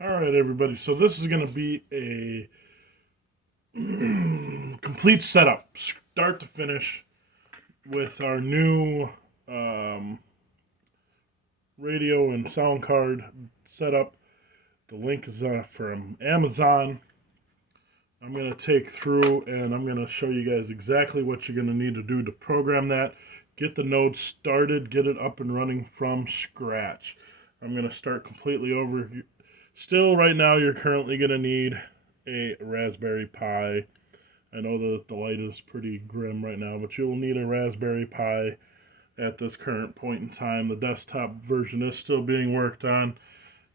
All right, everybody. So this is going to be a complete setup, start to finish, with our new um, radio and sound card setup. The link is from Amazon. I'm going to take through and I'm going to show you guys exactly what you're going to need to do to program that, get the node started, get it up and running from scratch. I'm going to start completely over. Still, right now, you're currently going to need a Raspberry Pi. I know that the light is pretty grim right now, but you'll need a Raspberry Pi at this current point in time. The desktop version is still being worked on.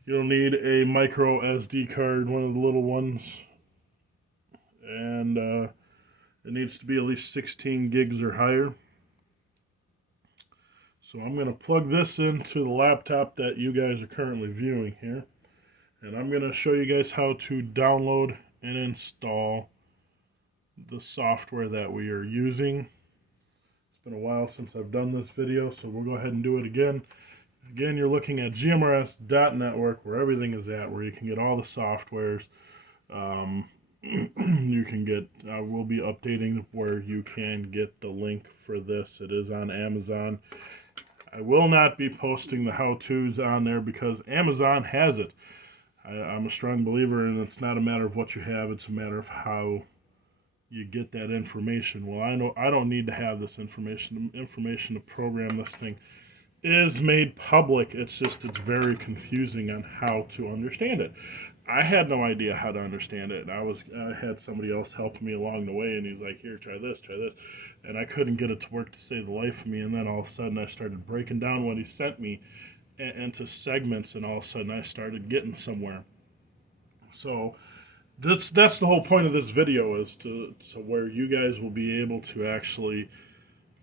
You'll need a micro SD card, one of the little ones, and it needs to be at least 16 gigs or higher. So I'm going to plug this into the laptop that you guys are currently viewing here, and I'm going to show you guys how to download and install the software that we are using. It's been a while since I've done this video, so we'll go ahead and do it again. Again, you're looking at GMRS.network, where everything is at, where you can get all the softwares. You can get, we'll be updating where you can get the link for this. It is on Amazon. I will not be posting the how-tos on there because Amazon has it. I'm a strong believer in it's not a matter of what you have, it's a matter of how you get that information. Well, I know I don't need to have this information. The information to program this thing is made public. It's very confusing on how to understand it. I had no idea how to understand it. I had somebody else help me along the way, and he's like, "Here, try this," and I couldn't get it to work to save the life of me. And then all of a sudden, I started breaking down what he sent me into segments, and all of a sudden, I started getting somewhere. So that's the whole point of this video, is to so where you guys will be able to actually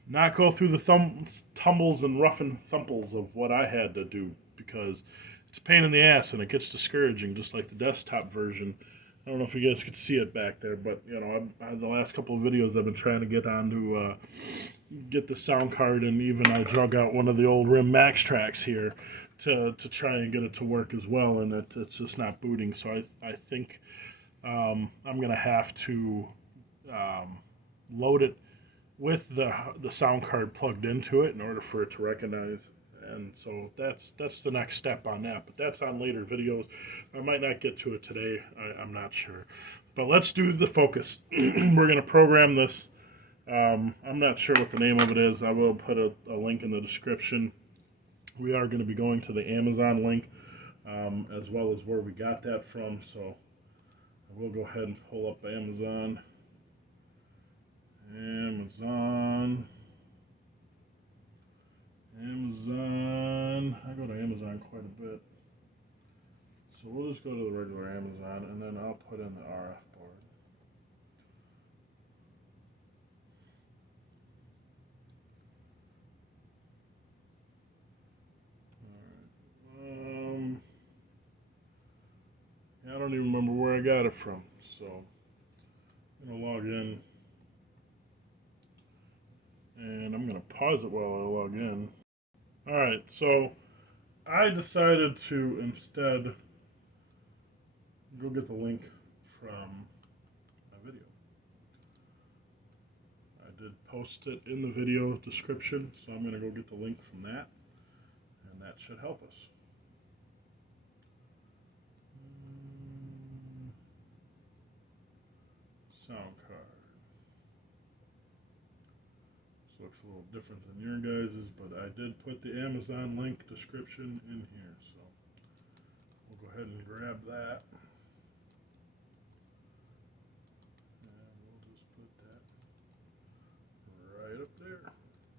not go through the tumbles and rough and thumples of what I had to do, because it's a pain in the ass and it gets discouraging, just like the desktop version. I don't know if you guys could see it back there, but you know, the last couple of videos I've been trying to get on to get the sound card, and even I drug out one of the old RIM Max tracks here to try and get it to work as well, and it's just not booting. So I think I'm going to have to load it with the sound card plugged into it in order for it to recognize. And so that's the next step on that. But that's on later videos. I might not get to it today. I'm not sure. But let's do the focus. We're going to program this. I'm not sure what the name of it is. I will put a link in the description. We are going to be going to the Amazon link, as well as where we got that from. So I will go ahead and pull up Amazon. I go to Amazon quite a bit. So we'll just go to the regular Amazon, and then I'll put in the RF board. Alright. I don't even remember where I got it from. So I'm going to log in. And I'm going to pause it while I log in. Alright, so I decided to instead go get the link from my video. I did post it in the video description, so I'm going to go get the link from that, and that should help us. Sound card. This looks a little different than your guys's, but I did put the Amazon link description in here, so we'll go ahead and grab that. Right up there.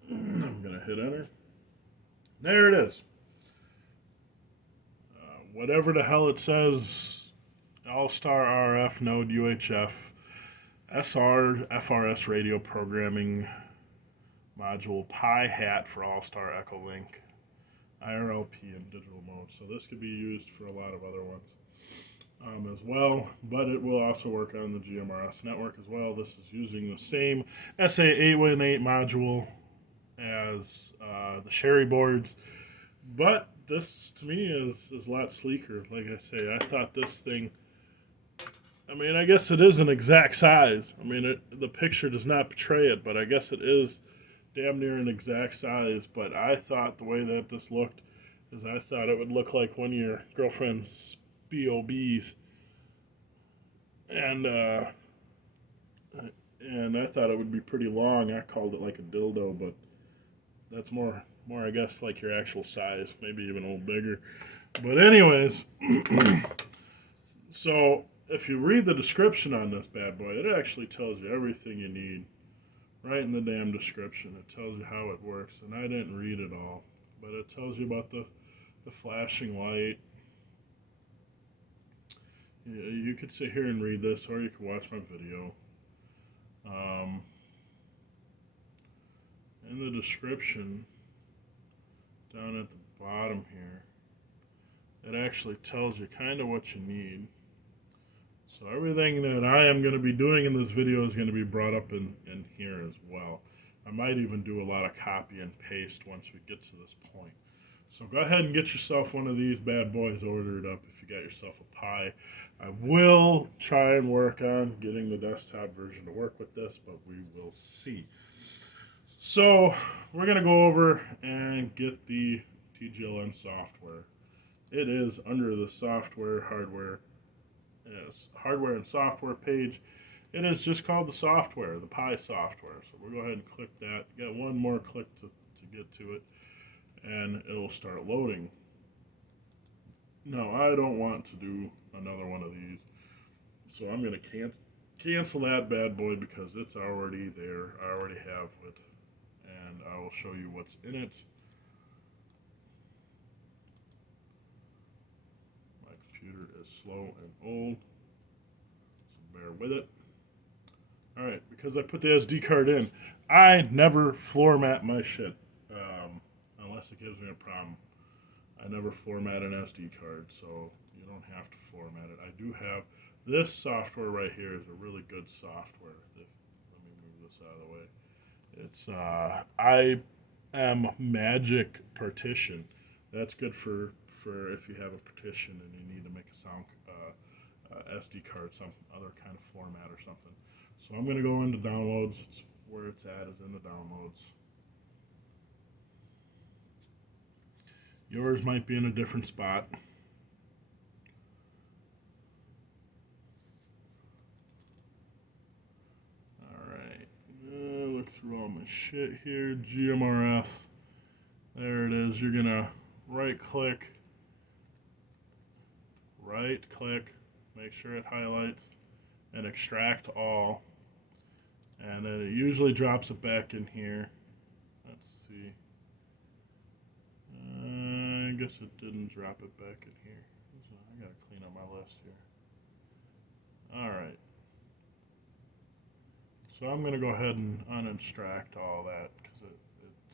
I'm going to hit enter. There it is. Whatever the hell it says, All-Star RF Node UHF SR FRS radio programming module Pi Hat for All-Star Echo Link IRLP in digital mode. So this could be used for a lot of other ones as well, but it will also work on the GMRS network as well. This is using the same SA818 module as the Sherry boards, but this to me is a lot sleeker. Like I say, I thought this thing. I mean, I guess it is an exact size. I mean, the picture does not portray it, but I guess it is damn near an exact size. But I thought the way that this looked is I thought it would look like one of your girlfriend's BOBs, and and I thought it would be pretty long. I called it like a dildo, but that's more I guess like your actual size, maybe even a little bigger. But anyways, so if you read the description on this bad boy, it actually tells you everything you need right in the damn description. It tells you how it works, and I didn't read it all, but it tells you about the flashing light. You could sit here and read this, or you could watch my video. In the description, down at the bottom here, it actually tells you kind of what you need. So everything that I am going to be doing in this video is going to be brought up in here as well. I might even do a lot of copy and paste once we get to this point. So go ahead and get yourself one of these bad boys ordered up if you got yourself a Pi. I will try and work on getting the desktop version to work with this, but we will see. So we're going to go over and get the TGLN software. It is under the software, hardware and software page. It is just called the software, the Pi software. So we'll go ahead and click that. You got one more click to get to it, and it'll start loading. No, I don't want to do another one of these, so I'm going to cancel that bad boy because it's already there. I already have it, and I will show you what's in it. My computer is slow and old, so bear with it. Alright, because I put the SD card in, I never floor mat my shit, unless it gives me a problem. I never format an SD card, so you don't have to format it. I do have this software right here is a really good software. Let me move this out of the way. It's Magic Partition. That's good for if you have a partition and you need to make a sound SD card, some other kind of format or something. So I'm going to go into downloads. It's where it's at is in the downloads. Yours might be in a different spot. Alright, look through all my shit here. GMRS. There it is. You're going to right click, make sure it highlights, and extract all. And then it usually drops it back in here. Let's see. I guess it didn't drop it back in here. So I gotta clean up my list here. Alright. So I'm gonna go ahead and unextract all that because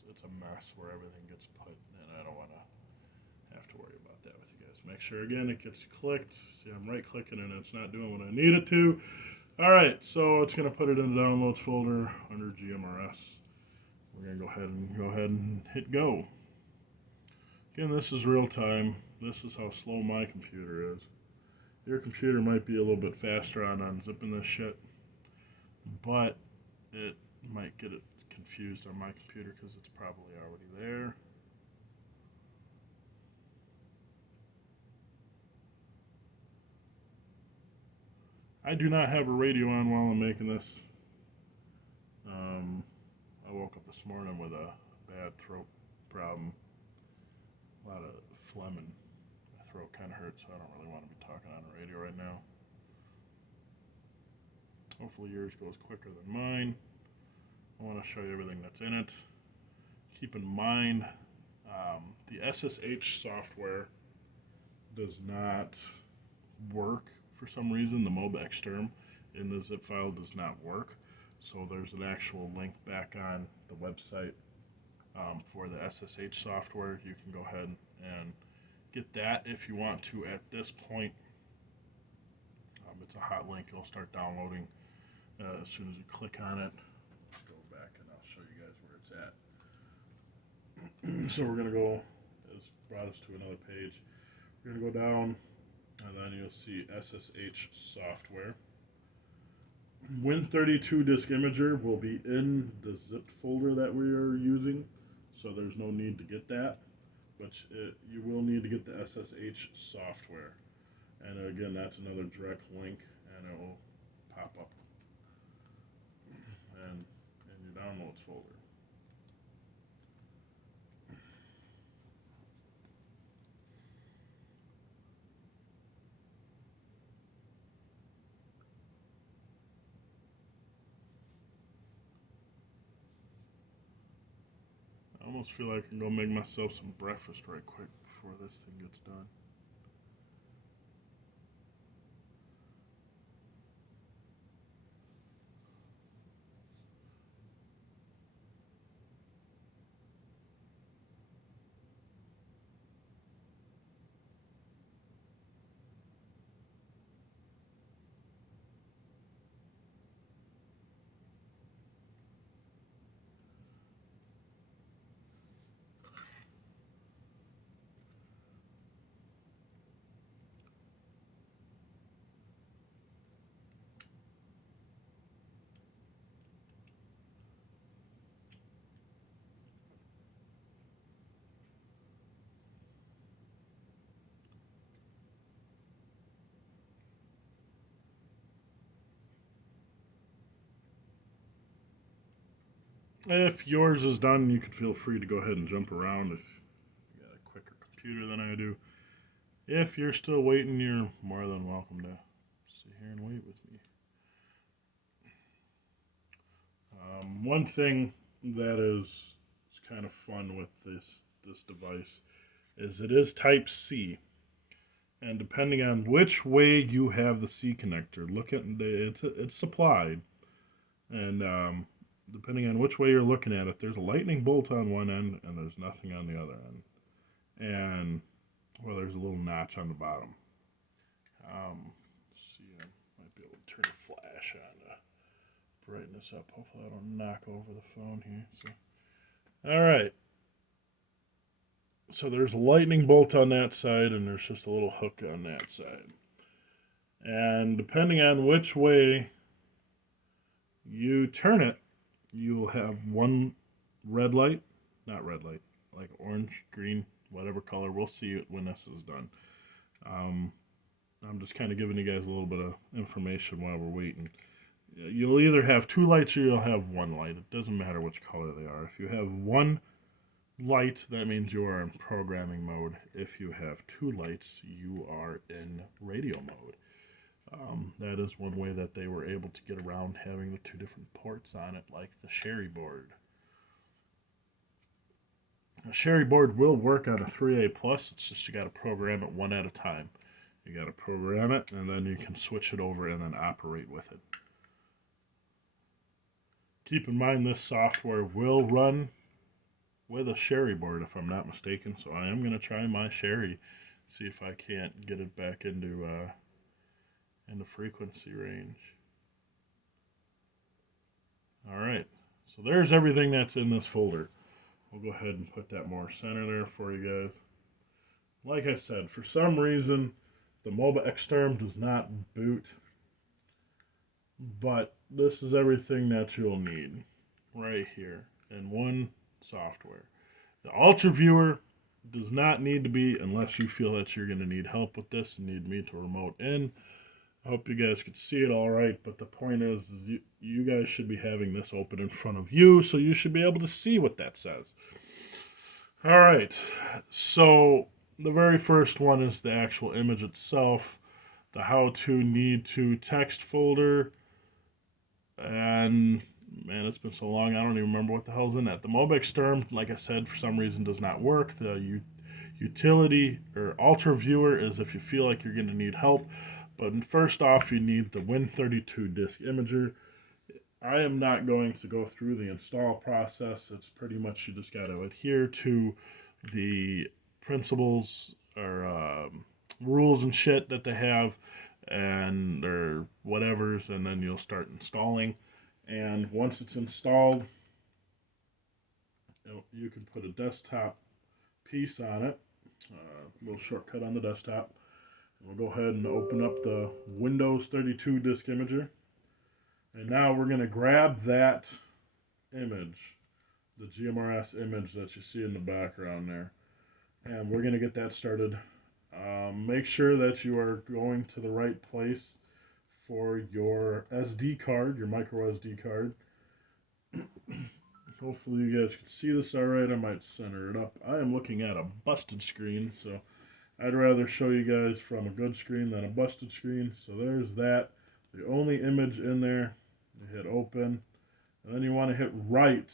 it's a mess where everything gets put, and I don't want to have to worry about that with you guys. Make sure again it gets clicked. See, I'm right clicking and it's not doing what I need it to. Alright, so it's gonna put it in the downloads folder under GMRS. We're gonna go ahead and hit go. Again, this is real time. This is how slow my computer is. Your computer might be a little bit faster on unzipping this shit, but it might get it confused on my computer because it's probably already there. I do not have a radio on while I'm making this. I woke up this morning with a bad throat problem. A lot of phlegm and my throat kind of hurts, so I don't really want to be talking on the radio right now. Hopefully yours goes quicker than mine. I want to show you everything that's in it. Keep in mind, the SSH software does not work for some reason. The MOBEX term in the zip file does not work. So there's an actual link back on the website for the SSH software. You can go ahead and get that if you want to at this point. It's a hot link. It'll start downloading as soon as you click on it. Let's go back and I'll show you guys where it's at. So we're going to go as brought us to another page. We're going to go down, and then you'll see SSH software. Win32 disk imager will be in the zipped folder that we are using, so there's no need to get that, but you will need to get the SSH software. And again, that's another direct link, and it will pop up and in your downloads folder. I almost feel like I can go make myself some breakfast right quick before this thing gets done. If yours is done, you can feel free to go ahead and jump around if you got a quicker computer than I do. If you're still waiting, you're more than welcome to sit here and wait with me. One thing that is kind of fun with this device is it is Type C, and depending on which way you have the C connector, look at it's supplied, and depending on which way you're looking at it, there's a lightning bolt on one end and there's nothing on the other end, and well, there's a little notch on the bottom. Let's see, I might be able to turn the flash on to brighten this up. Hopefully I don't knock over the phone here. So, all right. So there's a lightning bolt on that side, and there's just a little hook on that side. And depending on which way you turn it, you will have one red light, not red light, like orange, green, whatever color. We'll see it when this is done. I'm just kind of giving you guys a little bit of information while we're waiting. You'll either have two lights or you'll have one light. It doesn't matter which color they are. If you have one light, that means you are in programming mode. If you have two lights, you are in radio mode. That is one way that they were able to get around having the two different ports on it, like the Sherry board. A Sherry board will work on a 3A plus. It's just you got to program it one at a time. You got to program it, and then you can switch it over and then operate with it. Keep in mind this software will run with a Sherry board, if I'm not mistaken. So I am going to try my Sherry, see if I can't get it back into frequency range. All right, so there's everything that's in this folder. We'll go ahead and put that more center there for you guys. Like I said, for some reason, the MOBA Xterm does not boot, but this is everything that you'll need right here in one software. The Ultra Viewer does not need to be unless you feel that you're going to need help with this and need me to remote in. I hope you guys could see it all right, but the point is you guys should be having this open in front of you, so you should be able to see what that says. All right, so the very first one is the actual image itself, the how-to need-to text folder, and man, it's been so long I don't even remember what the hell's in that. The MOBA Xterm, like I said, for some reason does not work. The utility or Ultra Viewer is if you feel like you're going to need help. But first off, you need the Win32 disk imager. I am not going to go through the install process. It's pretty much you just got to adhere to the principles or rules and shit that they have and their whatevers, and then you'll start installing. And once it's installed, you can put a desktop piece on it. little shortcut on the desktop. We'll go ahead and open up the Windows 32 disk imager. And now we're going to grab that image, the GMRS image that you see in the background there. And we're going to get that started. Make sure that you are going to the right place for your SD card, your micro SD card. Hopefully you guys can see this all right. I might center it up. I am looking at a busted screen, so I'd rather show you guys from a good screen than a busted screen. So there's that. The only image in there. You hit open, and then you want to hit right.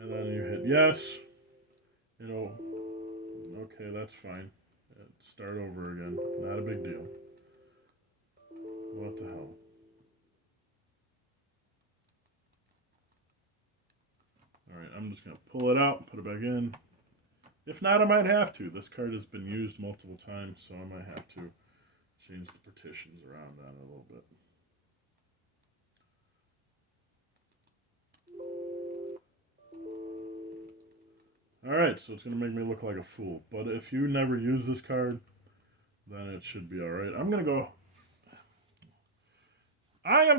And then you hit yes. Okay, that's fine. Start over again. Not a big deal. What the hell? Alright, I'm just going to pull it out, put it back in. If not, I might have to. This card has been used multiple times, so I might have to change the partitions around on it a little bit. Alright, so it's going to make me look like a fool. But if you never use this card, then it should be alright. I am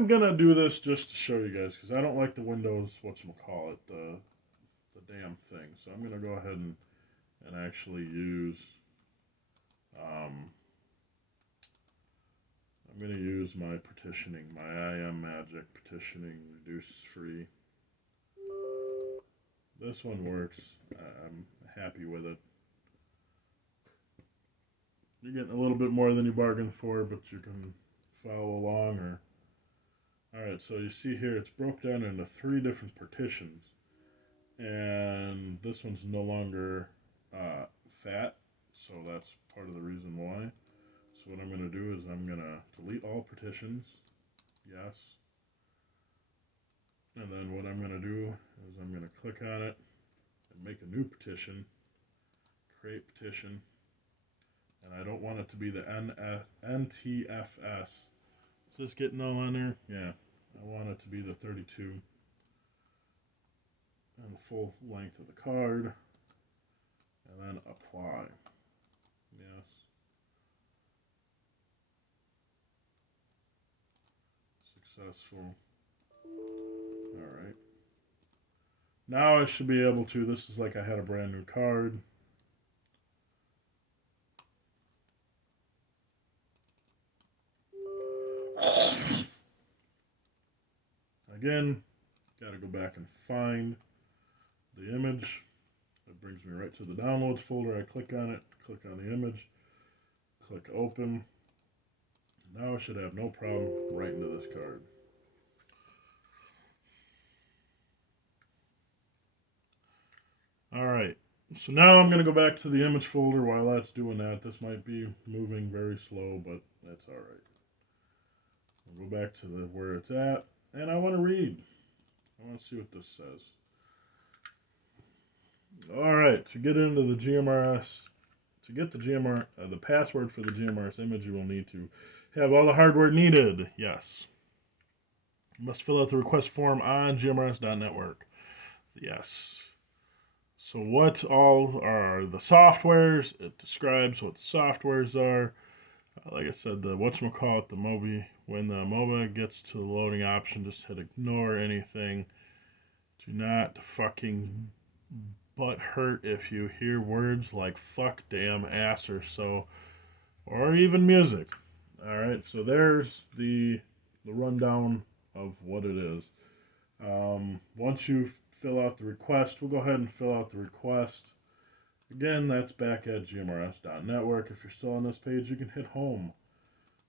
going to do this just to show you guys, because I don't like the Windows, whatchamacallit, the damn thing. So I'm going to go ahead and actually use, I'm going to use my partitioning, my IM Magic partitioning reduce free. This one works. I'm happy with it. You're getting a little bit more than you bargained for, but you can follow along. Alright, so you see here it's broke down into 3 different partitions, and this one's no longer fat, so that's part of the reason why. So what I'm going to do is I'm going to delete all partitions, yes, and then what I'm going to do is I'm going to click on it and make a new partition, create partition, and I don't want it to be the NTFS. Is this getting all on there? Yeah, I want it to be the 32 and the full length of the card, and then apply. Yes. Successful. Alright. Now I should be able to, this is like I had a brand new card. Again, got to go back and find the image. That brings me right to the downloads folder. I click on it, click on the image, click open. Now I should have no problem writing to this card. Alright, so now I'm going to go back to the image folder while that's doing that. This might be moving very slow, but that's alright. I'll go back to where it's at, and I want to read. I want to see what this says. Alright, to get into the GMRS, to get the password for the GMRS image, you will need to have all the hardware needed. Yes. You must fill out the request form on GMRS.network. Yes. So what all are the softwares? It describes what the softwares are. Like I said, the whatchamacallit, the MOBI. When the MOBA gets to the loading option, just hit ignore anything. Do not fucking butt hurt if you hear words like fuck, damn, ass, or so, or even music. Alright, so there's the rundown of what it is. Once you fill out the request, we'll go ahead and fill out the request. Again, that's back at GMRS.network. If you're still on this page, you can hit home.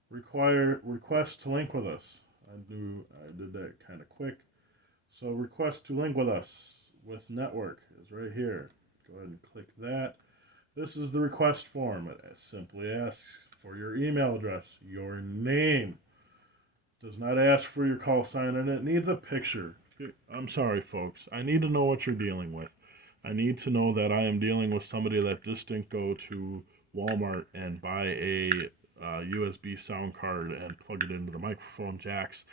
Request to link with us. I did that kind of quick. So request to link with us with network is right here. Go ahead and click that. This is the request form. It simply asks for your email address, your name. Does not ask for your call sign, and it needs a picture. I'm sorry, folks. I need to know what you're dealing with. I need to know that I am dealing with somebody that just didn't go to Walmart and buy a USB sound card and plug it into the microphone jacks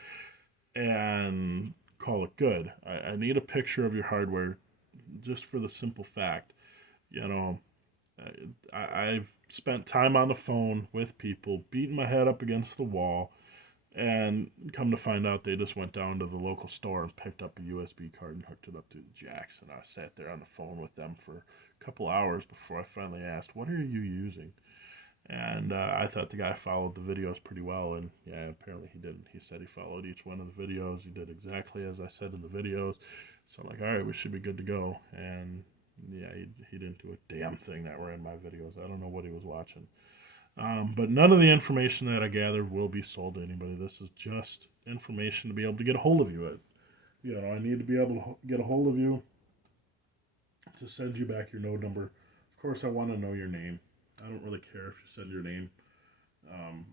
and call it good. I need a picture of your hardware. just for the simple fact, you know, I've spent time on the phone with people, beating my head up against the wall, and come to find out they just went down to the local store and picked up a USB card and hooked it up to the jacks. And I sat there on the phone with them for a couple hours before I finally asked, "What are you using?" And I thought the guy followed the videos pretty well, and yeah, apparently he didn't. He said he followed each one of the videos. He did exactly as I said in the videos. So I'm like, all right, we should be good to go. And yeah, he didn't do a damn thing that were in my videos. I don't know what he was watching. But none of the information that I gathered will be sold to anybody. This is just information to be able to get a hold of you. I need to be able to get a hold of you to send you back your node number. Of course, I want to know your name. I don't really care if you send your name.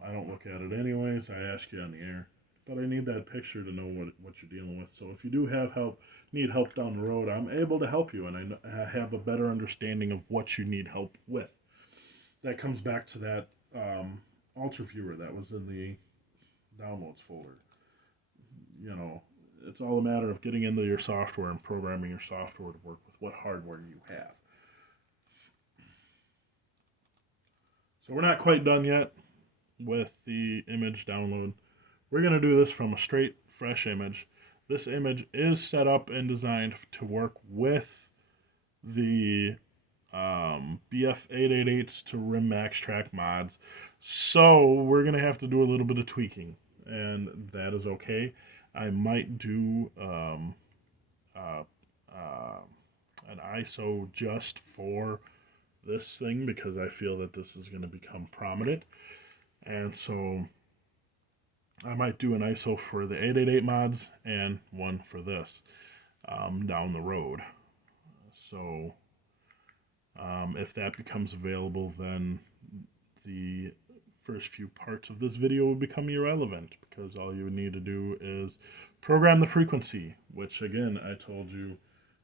I don't look at it anyways. I ask you on the air. But I need that picture to know what you're dealing with. So if you do have help, need help down the road, I'm able to help you, and I have a better understanding of what you need help with. That comes back to that Ultra Viewer that was in the downloads folder. It's all a matter of getting into your software and programming your software to work with what hardware you have. So we're not quite done yet with the image download. We're going to do this from a straight, fresh image. This image is set up and designed to work with the BF888s to RIM Max Track mods. So we're going to have to do a little bit of tweaking, and that is okay. I might do an ISO just for this thing because I feel that this is going to become prominent. And so I might do an ISO for the 888 mods and one for this down the road. So if that becomes available, then the first few parts of this video will become irrelevant because all you would need to do is program the frequency, which again, I told you,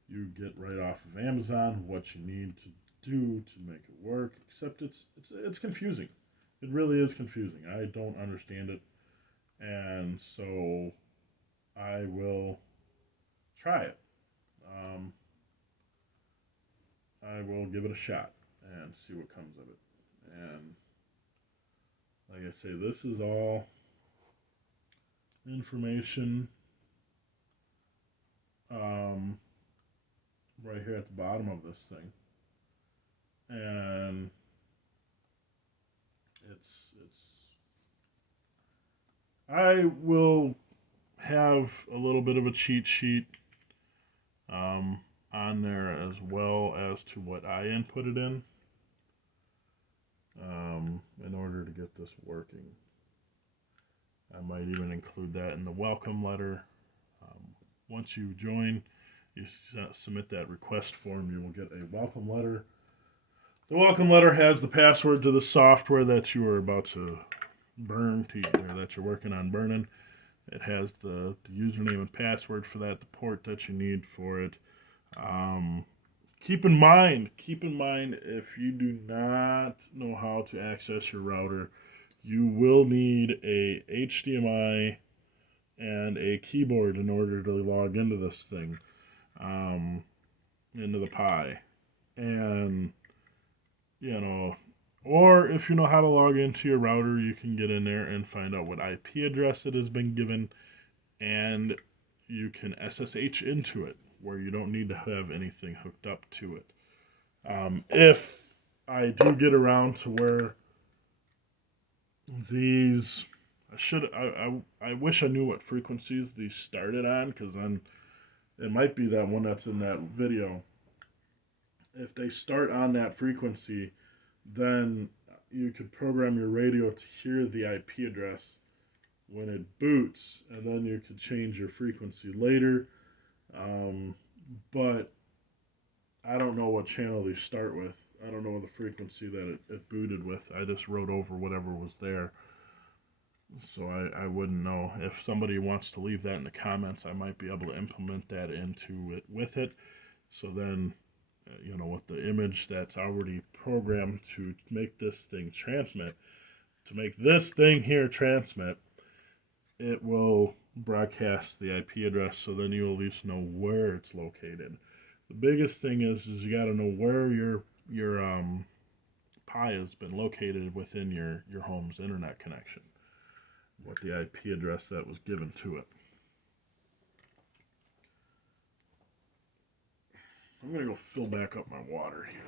you get right off of Amazon what you need to do to make it work, except it's confusing. It really is confusing. I don't understand it. And so I will try it. I will give it a shot and see what comes of it. And like I say, this is all information right here at the bottom of this thing. And I will have a little bit of a cheat sheet on there as well as to what I inputted in order to get this working. I might even include that in the welcome letter. Once you join, you submit that request form, you will get a welcome letter. The welcome letter has the password to the software that you are about to burn, or that you're working on burning. It has the username and password for that, the port that you need for it. Keep in mind, if you do not know how to access your router, you will need a HDMI and a keyboard in order to log into this thing, into the Pi. And, or if you know how to log into your router, you can get in there and find out what IP address it has been given, and you can SSH into it, where you don't need to have anything hooked up to it. If I do get around to where these, I wish I knew what frequencies these started on, because then it might be that one that's in that video. If they start on that frequency, then you could program your radio to hear the IP address when it boots, and then you could change your frequency later. But I don't know what channel they start with. I don't know the frequency that it booted with. I just wrote over whatever was there. So I wouldn't know. If somebody wants to leave that in the comments, I might be able to implement that into it with it. So then, with the image that's already programmed to make this thing transmit, it will broadcast the IP address, so then you'll at least know where it's located. The biggest thing is you got to know where your Pi has been located within your home's internet connection, what the IP address that was given to it. I'm gonna go fill back up my water here.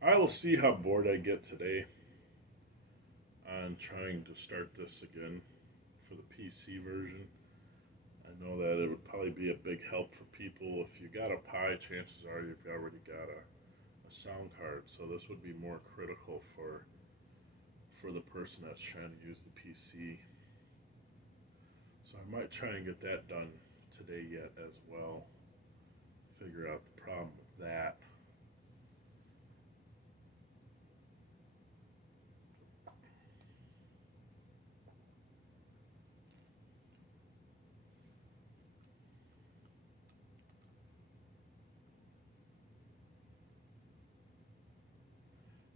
I will see how bored I get today on trying to start this again for the PC version. I know that it would probably be a big help for people. If you got a Pi, chances are you've already got a sound card, so this would be more critical for the person that's trying to use the PC. So I might try and get that done today yet as well. Figure out the problem with that.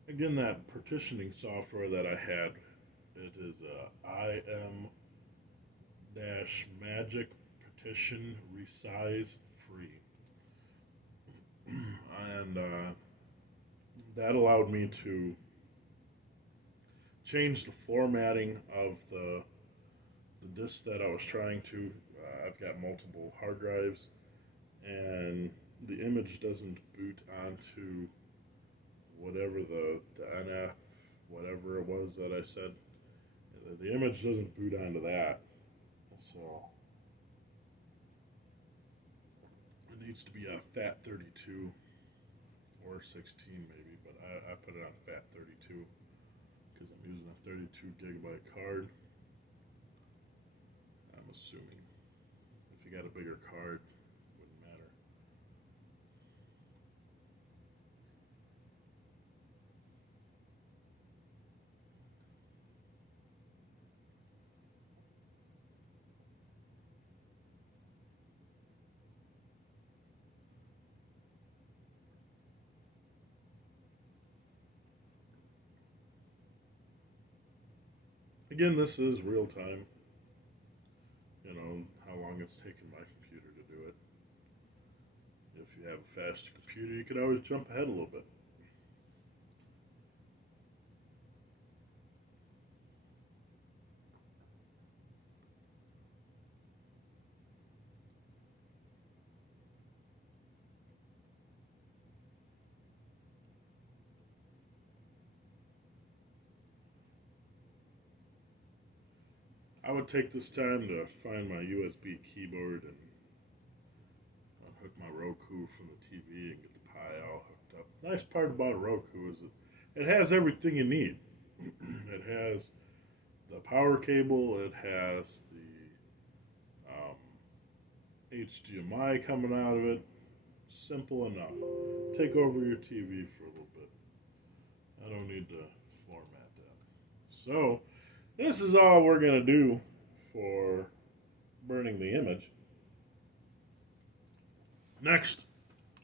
Again, that partitioning software that I had, it is IM Magic Partition Resize Free. And that allowed me to change the formatting of the disk that I was trying to. I've got multiple hard drives, and the image doesn't boot onto whatever the NF, whatever it was that I said. The image doesn't boot onto that, so it needs to be a FAT32 or 16 maybe, but I put it on FAT32 because I'm using a 32 gigabyte card. I'm assuming if you got a bigger card, it wouldn't matter. Again, this is real time. You know how long it's taken my computer to do it. If you have a faster computer, you could always jump ahead a little bit. I would take this time to find my USB keyboard and unhook my Roku from the TV and get the Pi all hooked up. Nice part about a Roku is it has everything you need. It has the power cable. It has the HDMI coming out of it. Simple enough. Take over your TV for a little bit. I don't need to format that. So, this is all we're going to do for burning the image. Next,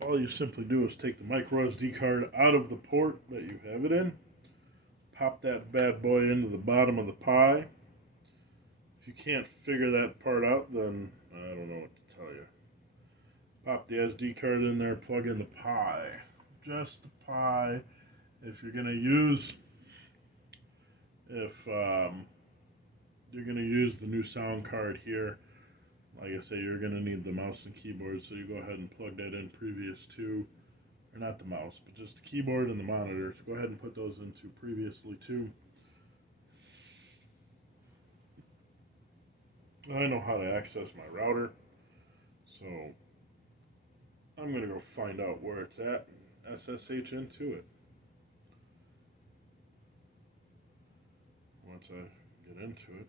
all you simply do is take the microSD card out of the port that you have it in, pop that bad boy into the bottom of the Pi. If you can't figure that part out, then I don't know what to tell you. Pop the SD card in there, plug in the Pi. Just the Pi. If you're going to use if you're going to use the new sound card here, like I say, you're going to need the mouse and keyboard, so you go ahead and plug that in previous to, or not the mouse, but just the keyboard and the monitor. So go ahead and put those into previously to. I know how to access my router, so I'm going to go find out where it's at and SSH into it. Once I get into it.